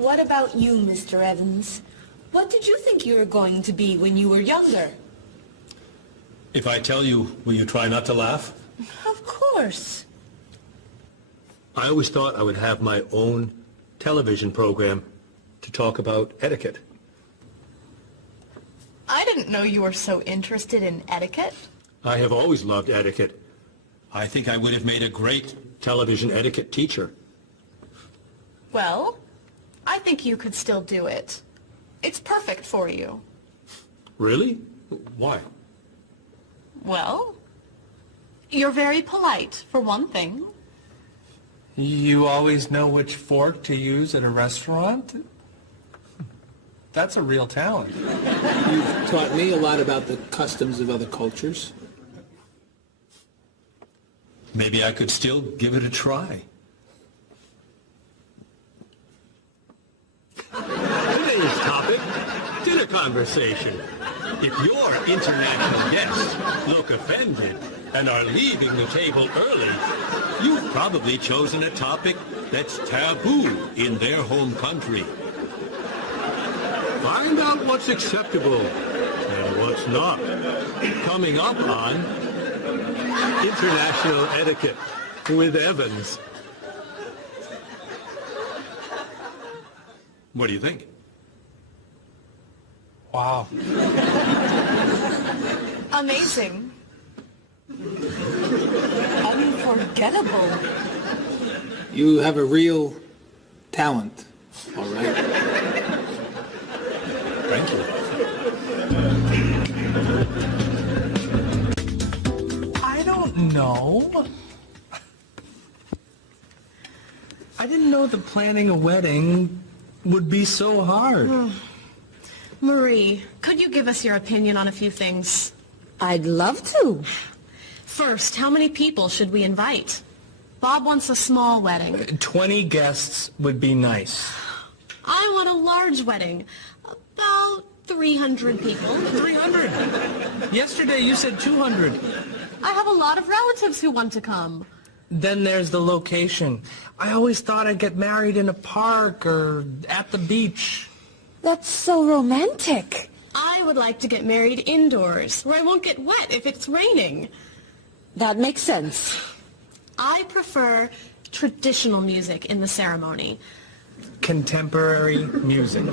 What about you, Mr. Evans? What did you think you were going to be when you were younger? If I tell you, will you try not to laugh? Of course. I always thought I would have my own television program to talk about etiquette. I didn't know you were so interested in etiquette. I have always loved etiquette. I think I would have made a great television etiquette teacher. Well, I think you could still do it. It's perfect for you. Really? Why? Well, you're very polite, for one thing. You always know which fork to use at a restaurant? That's a real talent. You've taught me a lot about the customs of other cultures. Maybe I could still give it a try. Today's topic, dinner conversation. If your international guests look offended and are leaving the table early, you've probably chosen a topic that's taboo in their home country. Find out what's acceptable and what's not. Coming up on International Etiquette with Evans. What do you think? Wow. Amazing. Unforgettable. You have a real talent, all right? Thank you. I don't know. I didn't know that planning a wedding would be so hard. Marie, could you give us your opinion on a few things? I'd love to. First, how many people should we invite? Bob wants a small wedding. 20 guests would be nice. I want a large wedding. About 300 people. 300? Yesterday you said 200. I have a lot of relatives who want to come. Then there's the location. I always thought I'd get married in a park or at the beach. That's so romantic. I would like to get married indoors, where I won't get wet if it's raining. That makes sense. I prefer traditional music in the ceremony. Contemporary music.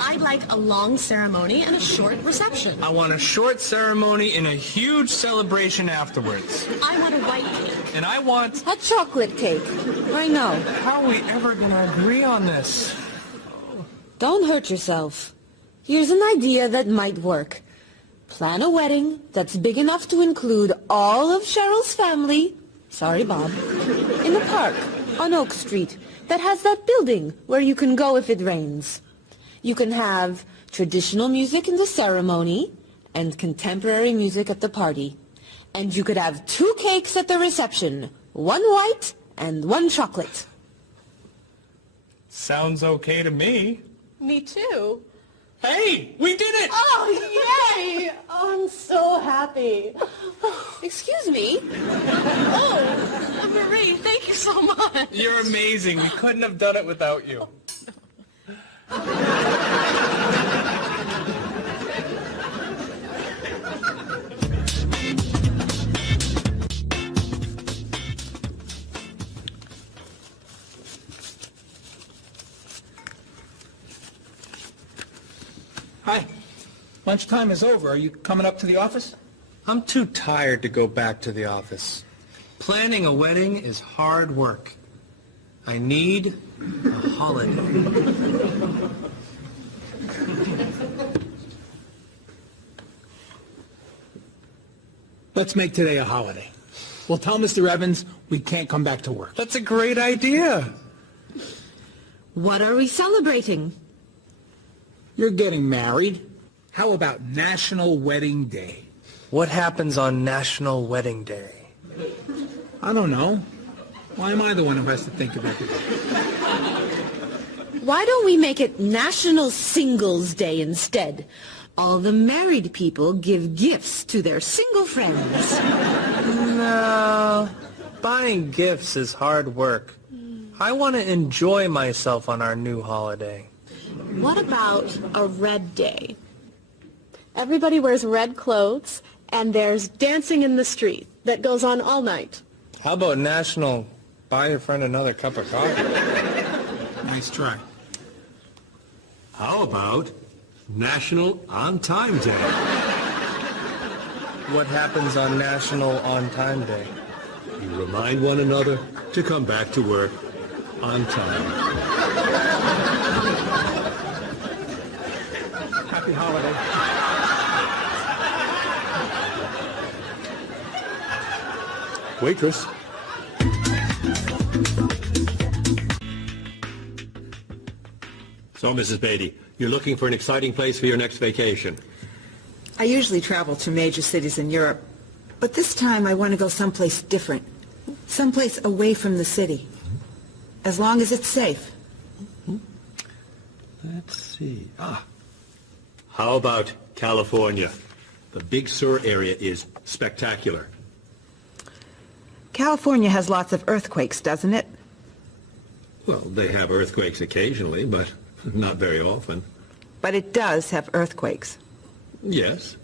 I'd like a long ceremony and a short reception. I want a short ceremony and a huge celebration afterwards. I want a white cake. And I want... A chocolate cake. I know. How are we ever going to agree on this? Don't hurt yourself. Here's an idea that might work. Plan a wedding that's big enough to include all of Cheryl's family, sorry Bob, in the park on Oak Street that has that building where you can go if it rains. You can have traditional music in the ceremony and contemporary music at the party. And you could have 2 cakes at the reception, 1 white and 1 chocolate. Sounds okay to me. Me too. Hey, we did it! Oh, yay! Oh, I'm so happy. Excuse me? Oh, Marie, thank you so much. You're amazing. We couldn't have done it without you. Hi. Lunchtime is over. Are you coming up to the office? I'm too tired to go back to the office. Planning a wedding is hard work. I need a holiday. Let's make today a holiday. We'll tell Mr. Evans we can't come back to work. That's a great idea. What are we celebrating? You're getting married. How about National Wedding Day? What happens on National Wedding Day? I don't know. Why am I the one who has to think of everything? Why don't we make it National Singles Day instead? All the married people give gifts to their single friends. No. Buying gifts is hard work. I want to enjoy myself on our new holiday. What about a red day? Everybody wears red clothes, and there's dancing in the street that goes on all night. How about National Buy Your Friend Another Cup of Coffee? Nice try. How about National On Time Day? What happens on National On Time Day? You remind one another to come back to work on time. Happy holiday. Waitress. So, Mrs. Beatty, you're looking for an exciting place for your next vacation. I usually travel to major cities in Europe, but this time I want to go someplace different, someplace away from the city, as long as it's safe. Let's see. How about California? The Big Sur area is spectacular. California has lots of earthquakes, doesn't it? Well, they have earthquakes occasionally, but not very often. But it does have earthquakes. Yes.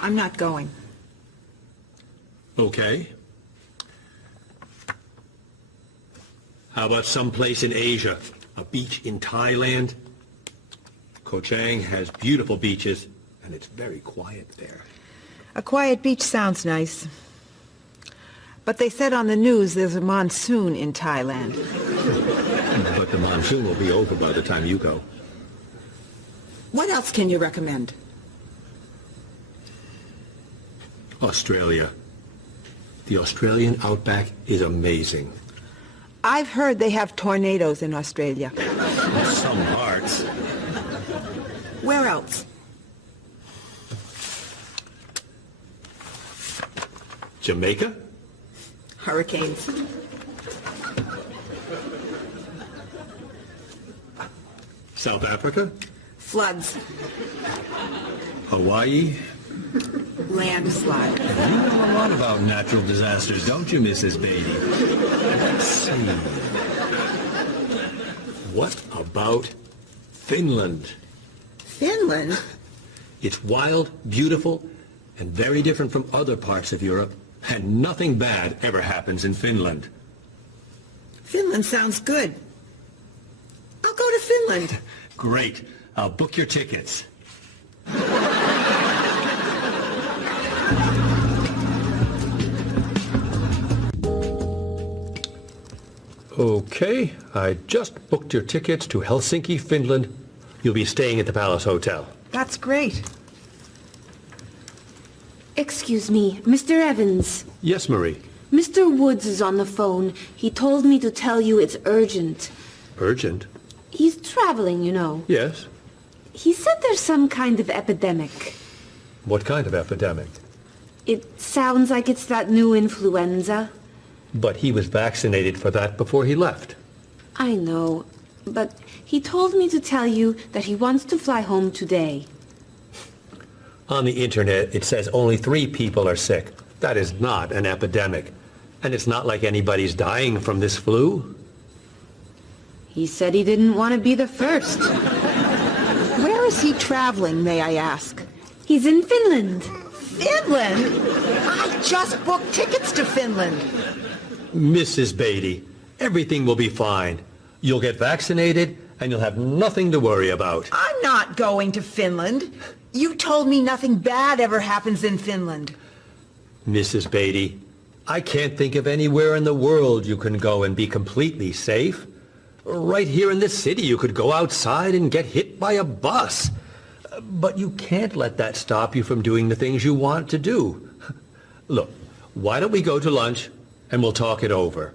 I'm not going. Okay. How about someplace in Asia? A beach in Thailand? Koh Chang has beautiful beaches, and it's very quiet there. A quiet beach sounds nice. But they said on the news there's a monsoon in Thailand. But the monsoon will be over by the time you go. What else can you recommend? Australia. The Australian outback is amazing. I've heard they have tornadoes in Australia. Some parts. Where else? Jamaica? Hurricanes. South Africa? Floods. Hawaii? Landslide. You know a lot about natural disasters, don't you, Mrs. Beatty? Let's see. What about Finland? Finland? It's wild, beautiful, and very different from other parts of Europe, and nothing bad ever happens in Finland. Finland sounds good. I'll go to Finland. Great. I'll book your tickets. Okay, I just booked your tickets to Helsinki, Finland. You'll be staying at the Palace Hotel. That's great. Excuse me, Mr. Evans. Yes, Marie. Mr. Woods is on the phone. He told me to tell you it's urgent. Urgent? He's traveling, you know. Yes. He said there's some kind of epidemic. What kind of epidemic? It sounds like it's that new influenza. But he was vaccinated for that before he left. I know, but he told me to tell you that he wants to fly home today. On the internet, it says only 3 people are sick. That is not an epidemic. And it's not like anybody's dying from this flu. He said he didn't want to be the first. Where is he traveling, may I ask? He's in Finland. Finland? I just booked tickets to Finland. Mrs. Beatty, everything will be fine. You'll get vaccinated, and you'll have nothing to worry about. I'm not going to Finland. You told me nothing bad ever happens in Finland. Mrs. Beatty, I can't think of anywhere in the world you can go and be completely safe. Right here in this city, you could go outside and get hit by a bus. But you can't let that stop you from doing the things you want to do. Look, why don't we go to lunch, and we'll talk it over.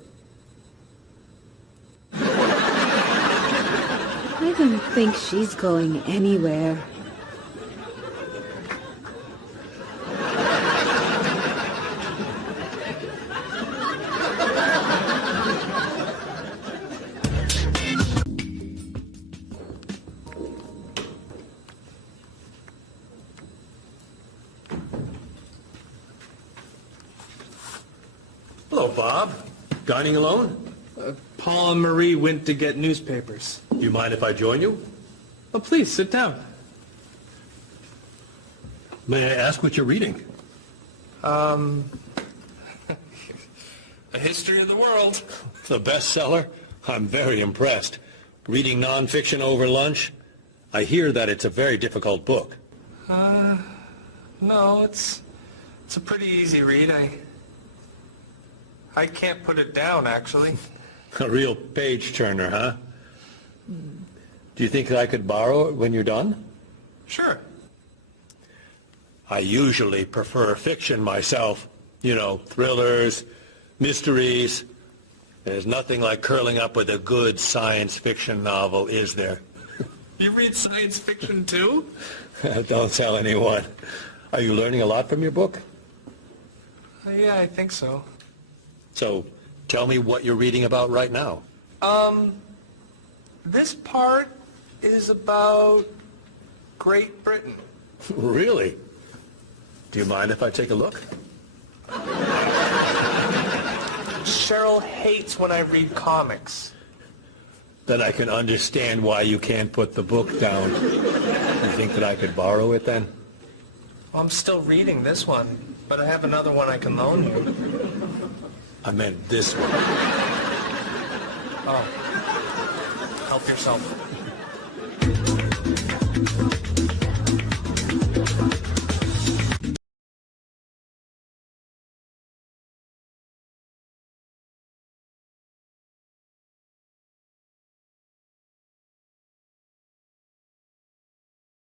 I don't think she's going anywhere. Hello, Bob. Dining alone? Paul and Marie went to get newspapers. Do you mind if I join you? Oh, please, sit down. May I ask what you're reading? A history of the world. The bestseller? I'm very impressed. Reading nonfiction over lunch? I hear that it's a very difficult book. No, it's a pretty easy read. I can't put it down, actually. A real page-turner, huh? Do you think I could borrow it when you're done? Sure. I usually prefer fiction myself. You know, thrillers, mysteries. There's nothing like curling up with a good science fiction novel, is there? You read science fiction, too? Don't tell anyone. Are you learning a lot from your book? Yeah, I think so. So, tell me what you're reading about right now. This part is about Great Britain. Really? Do you mind if I take a look? Cheryl hates when I read comics. Then I can understand why you can't put the book down. You think that I could borrow it then? Well, I'm still reading this one, but I have another one I can loan you. I meant this one. Oh. Help yourself.